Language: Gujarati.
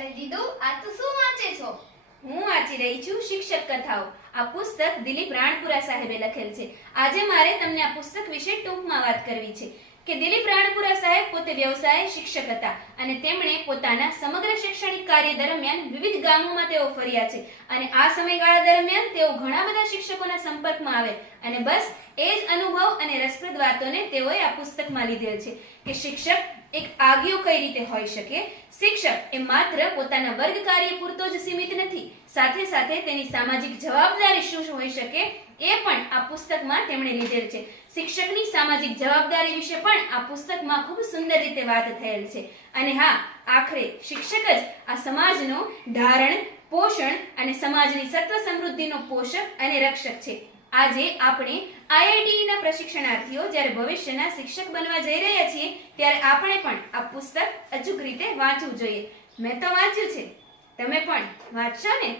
અરે દીદુ, આ તું શું વાંચે છો? હું વાંચી રહી છું શિક્ષક કથાઓ. આ પુસ્તક દિલીપ રાણપુરા સાહેબે લખેલ છે. આજે મારે તમને આ પુસ્તક વિશે ટૂંકમાં વાત કરવી છે કે દિલીપ રાણપુરા સાહેબ પોતે વ્યવસાય શિક્ષક હતા અને તેમણે પોતાના સમગ્ર શૈક્ષણિક કાર્ય દરમિયાન વિવિધ ગામોમાં તેઓ ફર્યા છે અને આ સમયગાળા દરમિયાન તેઓ ઘણા બધા શિક્ષકોના સંપર્કમાં આવે અને બસ એ જ અનુભવ અને રસપ્રદ વાતોને તેઓએ આ પુસ્તકમાં લીધેલ છે કે શિક્ષક એક આગિયો કઈ રીતે હોઈ શકે. શિક્ષક એ માત્ર પોતાના વર્ગ કાર્ય પૂરતો જ સીમિત નથી, સાથે સાથે તેની સામાજિક જવાબદારી શું હોઈ શકે એ પણ આ પુસ્તકમાં તેમણે લીધેલ છે. શિક્ષકની સામાજિક જવાબદારી વિશે પણ આ પુસ્તકમાં ખૂબ સુંદર રીતે વાત થયેલ છે. અને હા, આખરે શિક્ષક જ આ સમાજનો ધારણ, પોષણ અને સમાજની સત્વ સમૃદ્ધિનો પોષક અને રક્ષક છે. આજે આપણે આઈઆઈટીના પ્રશિક્ષણાર્થીઓ જ્યારે ભવિષ્યના શિક્ષક બનવા જઈ રહ્યા છીએ ત્યારે આપણે પણ આ પુસ્તક અચૂક રીતે વાંચવું જોઈએ. મેં તો વાંચ્યું છે, તમે પણ વાંચશો ને?